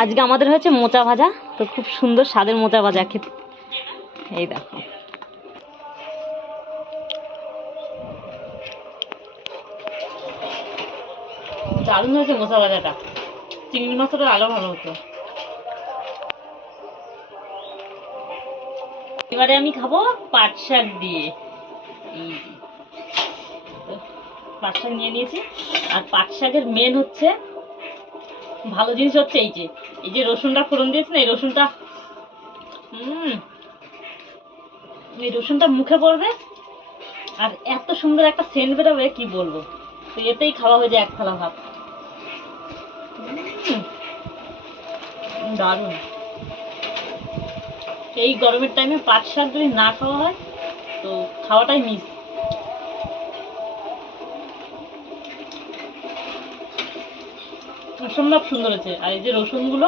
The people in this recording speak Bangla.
আজকে আমাদের হয়েছে মোচা ভাজা, তো খুব সুন্দর স্বাদের মোচা ভাজা খেতে। এই দেখো, দারুণ হয়েছে মোচা ভাজাটা। চিংড়ি মাছটা আরো ভালো হতো। এবারে আমি খাবো পাট শাক দিয়ে। পাট শাক নিয়ে নিয়েছি। আর পাট শাকের মেন হচ্ছে ভালো জিনিস হচ্ছে এই যে রসুনটা ফোড়ন দিয়েছে না, এই রসুনটা মুখে পড়বে আর এত সুন্দর একটা সেন্ট বেরোবে কি বলবো। তো এতেই খাওয়া হয়ে যায় এক থালা ভাত। দারুণ। এই গরমের টাইমে পাট শাক যদি না খাওয়া হয় তো খাওয়াটাই মিস। অসম্ভব সুন্দর হয়েছে। আর এই যে রসুনগুলো